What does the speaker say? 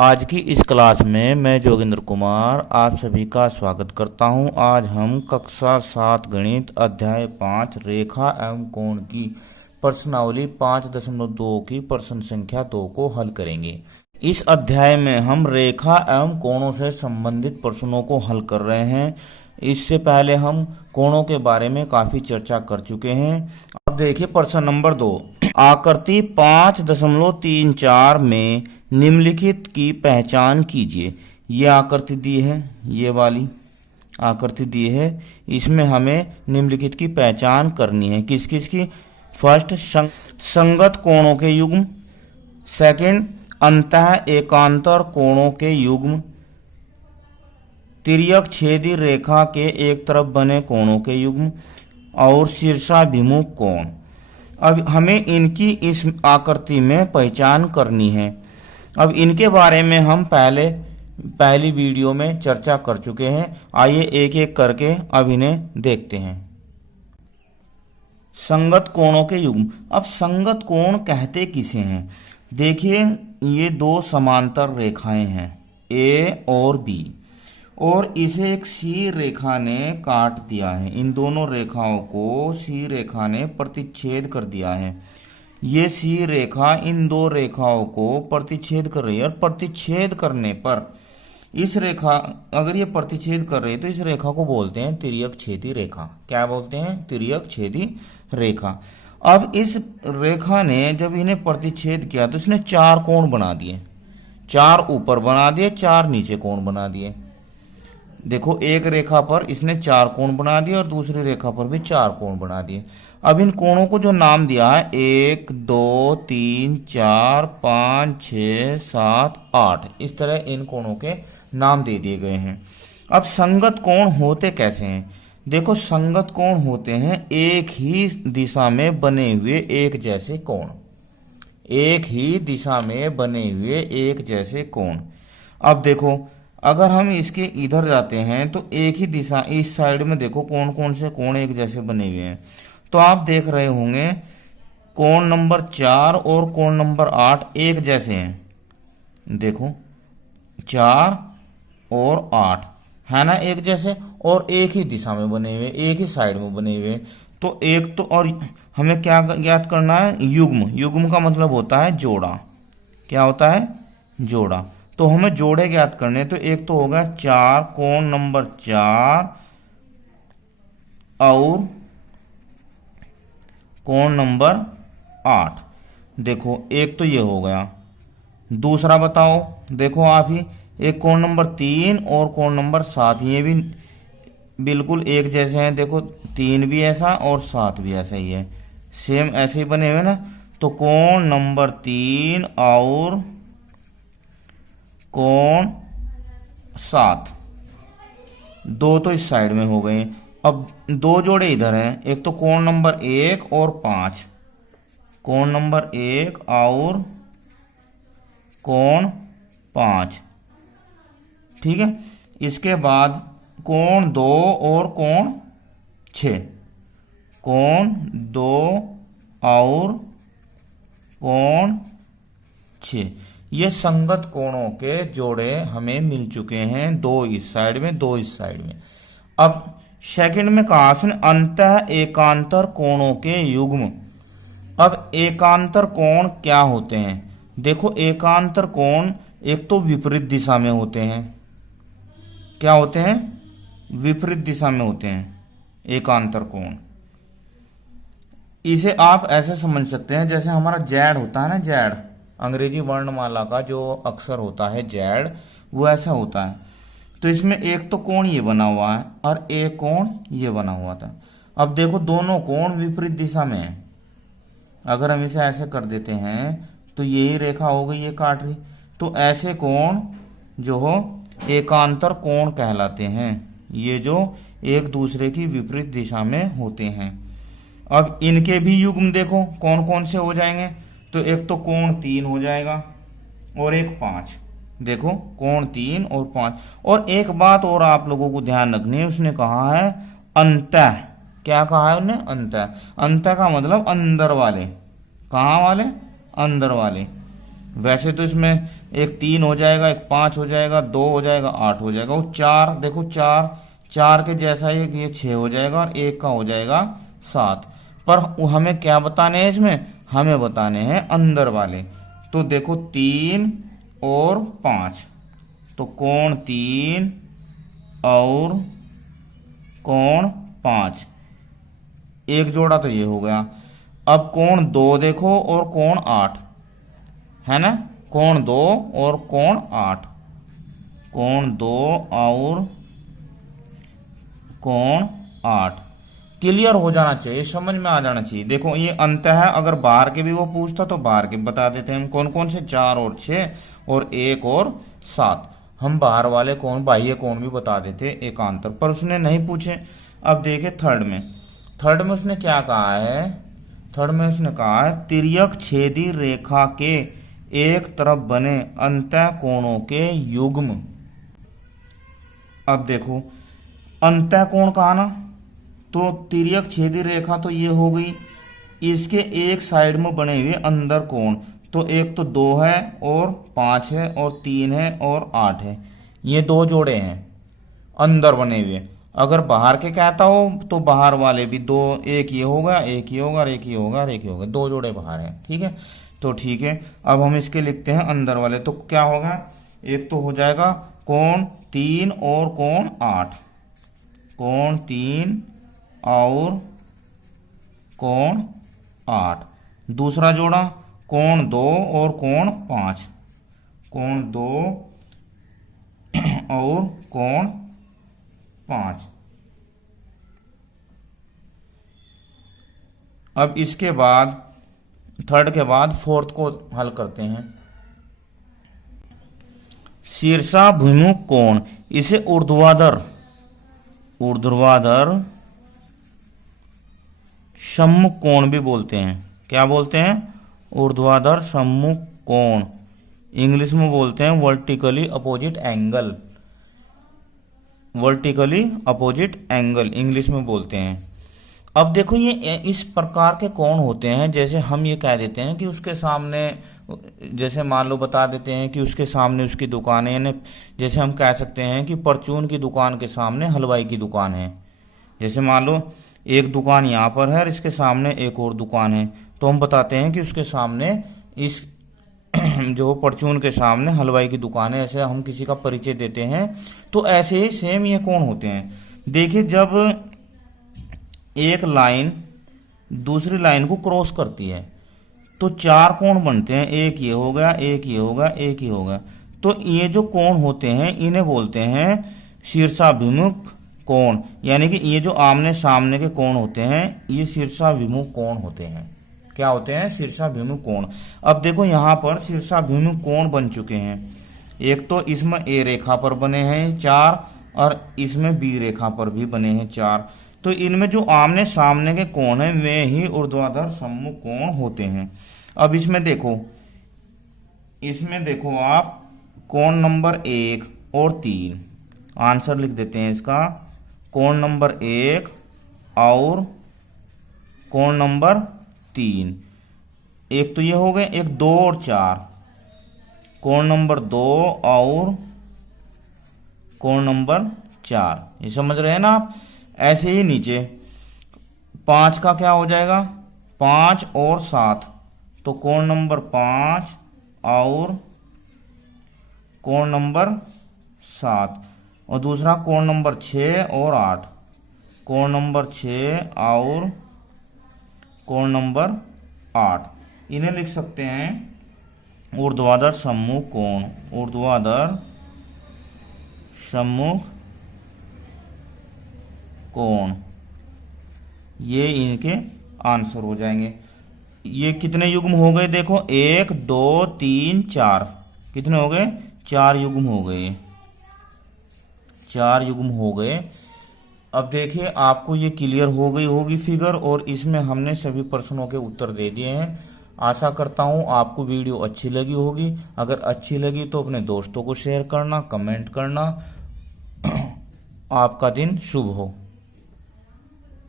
आज की इस क्लास में मैं जोगिंद्र कुमार आप सभी का स्वागत करता हूं। आज हम कक्षा 7 गणित अध्याय 5 रेखा एवं कोण की प्रश्नावली 5.2 की प्रश्न संख्या 2 को हल करेंगे। इस अध्याय में हम रेखा एवं कोणों से संबंधित प्रश्नों को हल कर रहे हैं। इससे पहले हम कोणों के बारे में काफी चर्चा कर चुके हैं। अब देखिए प्रश्न नंबर 2। आकृति 5.34 में निम्नलिखित की पहचान कीजिए। ये आकृति दी है, ये वाली आकृति दी है। इसमें हमें निम्नलिखित की पहचान करनी है। किस किस की? फर्स्ट, संगत कोणों के युग्म। सेकंड, अंतः एकांतर कोणों के युग्म। तिर्यक छेदी रेखा के एक तरफ बने कोणों के युग्म और शीर्षाभिमुख कोण। अब हमें इनकी इस आकृति में पहचान करनी है। अब इनके बारे में हम पहली वीडियो में चर्चा कर चुके हैं। आइए एक एक करके अब इन्हें देखते हैं। संगत कोणों के युग्म। अब संगत कोण कहते किसे हैं? देखिए, ये दो समांतर रेखाएं हैं, ए और बी, और इसे एक सी रेखा ने काट दिया है। इन दोनों रेखाओं को सी रेखा ने प्रतिच्छेद कर दिया है। ये सी रेखा इन दो रेखाओं को प्रतिच्छेद कर रही है, और प्रतिच्छेद करने पर इस रेखा, अगर ये प्रतिच्छेद कर रही है तो इस रेखा को बोलते हैं तिर्यक छेदी रेखा। क्या बोलते हैं? तिर्यक छेदी रेखा। अब इस रेखा ने जब इन्हें प्रतिच्छेद किया तो इसने चार कोण बना दिए। चार ऊपर बना दिए, चार नीचे कोण बना दिए। देखो, एक रेखा पर इसने चार कोण बना दिए और दूसरी रेखा पर भी चार कोण बना दिए। अब इन कोणों को जो नाम दिया है 1 2 3 4 5 6 7 8, इस तरह इन कोणों के नाम दे दिए गए हैं। अब संगत कोण होते कैसे हैं? देखो, संगत कोण होते हैं एक ही दिशा में बने हुए एक जैसे कोण। एक ही दिशा में बने हुए एक जैसे कोण। अब देखो, अगर हम इसके इधर जाते हैं तो एक ही दिशा, इस साइड में देखो कौन कौन से कोण एक जैसे बने हुए हैं। तो आप देख रहे होंगे कोण नंबर 4 और कोण नंबर 8 एक जैसे हैं। देखो, 4 और 8 है ना एक जैसे, और एक ही दिशा में बने हुए, एक ही साइड में बने हुए। तो एक तो, और हमें क्या ज्ञात करना है? युग्म। युग्म का मतलब होता है जोड़ा। क्या होता है? जोड़ा। तो हमें जोड़े ज्ञात करने। तो एक तो होगा 4, कोण नंबर 4 और कोण नंबर 8। देखो, एक तो ये हो गया। दूसरा बताओ, देखो आप ही, एक कोण नंबर 3 और कोण नंबर 7, ये भी बिल्कुल एक जैसे हैं। देखो, 3 भी ऐसा और 7 भी ऐसा ही है, सेम ऐसे ही बने हुए ना। तो कोण नंबर 3 और कोण 7, दो तो इस साइड में हो गए। अब दो जोड़े इधर हैं, एक तो कोण नंबर 1 और 5, कोण नंबर 1 और कोण 5, ठीक है। इसके बाद कोण 2 और कोण 6, कोण 2 और कोण 6। ये संगत कोणों के जोड़े हमें मिल चुके हैं, दो इस साइड में, दो इस साइड में। अब सेकंड में कहा सुन, अंतः एकांतर कोणों के युग्म। अब एकांतर कोण क्या होते हैं? देखो, एकांतर कोण एक तो विपरीत दिशा में होते हैं। क्या होते हैं? विपरीत दिशा में होते हैं एकांतर कोण। इसे आप ऐसे समझ सकते हैं जैसे हमारा जेड होता है ना, जेड, अंग्रेजी वर्णमाला का जो अक्षर होता है जेड, वो ऐसा होता है। तो इसमें एक तो कोण ये बना हुआ है और एक कोण ये बना हुआ था। अब देखो, दोनों कोण विपरीत दिशा में है। अगर हम इसे ऐसे कर देते हैं तो यही रेखा हो गई, ये काट रही। तो ऐसे कोण जो हो एकांतर कोण कहलाते हैं, ये जो एक दूसरे की विपरीत दिशा में होते हैं। अब इनके भी युग्म देखो कौन कौन से हो जाएंगे। तो एक तो कोण 3 हो जाएगा और एक 5। देखो, कोण 3 और 5। और एक बात और आप लोगों को ध्यान रखनी है, उसने कहा है अंतः। क्या कहा है उन्हें? अंतः। अंतः का मतलब अंदर वाले। कहाँ वाले? अंदर वाले। वैसे तो इसमें एक 3 हो जाएगा, एक 5 हो जाएगा, 2 हो जाएगा, 8 हो जाएगा। वो 4 देखो, 4 के जैसा ही ये 6 हो जाएगा और एक का हो जाएगा 7। पर हमें क्या बताने हैं इसमें, हमें बताने हैं अंदर वाले। तो देखो 3 और 5, तो कोण 3 और कोण 5, एक जोड़ा तो ये हो गया। अब कोण 2 देखो और कोण 8 है ना, कोण 2 और कोण 8, कोण 2 और कोण 8। क्लियर हो जाना चाहिए, समझ में आ जाना चाहिए। देखो ये अंत है, अगर बाहर के भी वो पूछता तो बाहर के बता देते हैं हम कौन कौन से, 4 और 6 और 1 और 7। हम बाहर वाले कोण, बाह्य कोण भी बता देते एकांतर, पर उसने नहीं पूछे। अब देखे थर्ड में उसने क्या कहा है, थर्ड में उसने कहा है तिर्यक छेदी रेखा के एक तरफ बने अंतः कोणों के युग्म। अब देखो अंतः कोण कहा ना, तो तिर्यक छेदी रेखा तो ये हो गई, इसके एक साइड में बने हुए अंदर कोण, तो एक तो 2 है और 5 है और 3 है और 8 है, ये 2 जोड़े हैं अंदर बने हुए। अगर बाहर के कहता हो तो बाहर वाले भी 2, एक ये होगा, एक ये होगा, एक ये होगा और एक ये होगा, 2 जोड़े बाहर हैं। ठीक है, तो ठीक है, अब हम इसके लिखते हैं अंदर वाले। तो क्या होगा, एक तो हो जाएगा कोण 3 और कोण 8, कोण 3 और कोण 8। दूसरा जोड़ा कोण 2 और कोण 5, कोण 2 और कोण 5। अब इसके बाद थर्ड के बाद फोर्थ को हल करते हैं। शीर्षाभिमुख कोण, इसे ऊर्ध्वाधर सम्मुख कोण भी बोलते हैं। क्या बोलते हैं, ऊर्ध्वाधर सम्मुख कोण, इंग्लिश में बोलते हैं vertically opposite angle, vertically opposite angle English में बोलते हैं। अब देखो ये इस प्रकार के कोण होते हैं, जैसे हम ये कह देते हैं कि उसके सामने, जैसे मान लो बता देते हैं कि उसके सामने उसकी दुकान है, यानी जैसे हम कह सकते हैं कि परचून की दुकान के सामने हलवाई की दुकान है। जैसे मान लो एक दुकान यहाँ पर है और इसके सामने एक और दुकान है, तो हम बताते हैं कि उसके सामने इस जो परचून के सामने हलवाई की दुकान है, ऐसे हम किसी का परिचय देते हैं। तो ऐसे ही सेम ये कोण होते हैं। देखिए जब एक लाइन दूसरी लाइन को क्रॉस करती है तो 4 कोण बनते हैं, एक ये हो गया, एक ये हो गया, एक ये हो गया। तो ये जो कोण होते हैं इन्हें बोलते हैं शीर्षाभिमुख कोण, यानी कि ये जो आमने सामने के कोण होते हैं ये शीर्षाभिमुख कोण होते हैं। क्या होते हैं, शीर्षाभिमुख कोण। अब देखो यहाँ पर शीर्षाभिमुख कोण बन चुके हैं। एक तो इसमें ए रेखा पर बने हैं 4 और इसमें बी रेखा पर भी बने हैं 4। तो इनमें जो आमने सामने के कोण हैं वे ही ऊर्ध्वाधर सम्मुख कोण होते हैं। अब इसमें देखो आप कोण नंबर 1 और 3, आंसर लिख देते हैं इसका। कोण नंबर 1 और कोण नंबर 3, एक तो ये हो गए, एक 2 और 4, कोण नंबर 2 और कोण नंबर 4, ये समझ रहे हैं ना आप। ऐसे ही नीचे 5 का क्या हो जाएगा, 5 और 7, तो कोण नंबर 5 और कोण नंबर 7, और दूसरा कोण नंबर 6 और 8, कोण नंबर 6 और कोण नंबर 8। इन्हें लिख सकते हैं ऊर्ध्वाधर सम्मुख कोण, ऊर्ध्वाधर सम्मुख कोण, ये इनके आंसर हो जाएंगे। ये कितने युग्म हो गए, देखो 1 2 3 4, कितने हो गए, 4 युग्म हो गए, 4 युग्म हो गए। अब देखिए आपको ये क्लियर हो गई होगी फिगर, और इसमें हमने सभी प्रश्नों के उत्तर दे दिए हैं। आशा करता हूँ आपको वीडियो अच्छी लगी होगी। अगर अच्छी लगी तो अपने दोस्तों को शेयर करना, कमेंट करना। आपका दिन शुभ हो।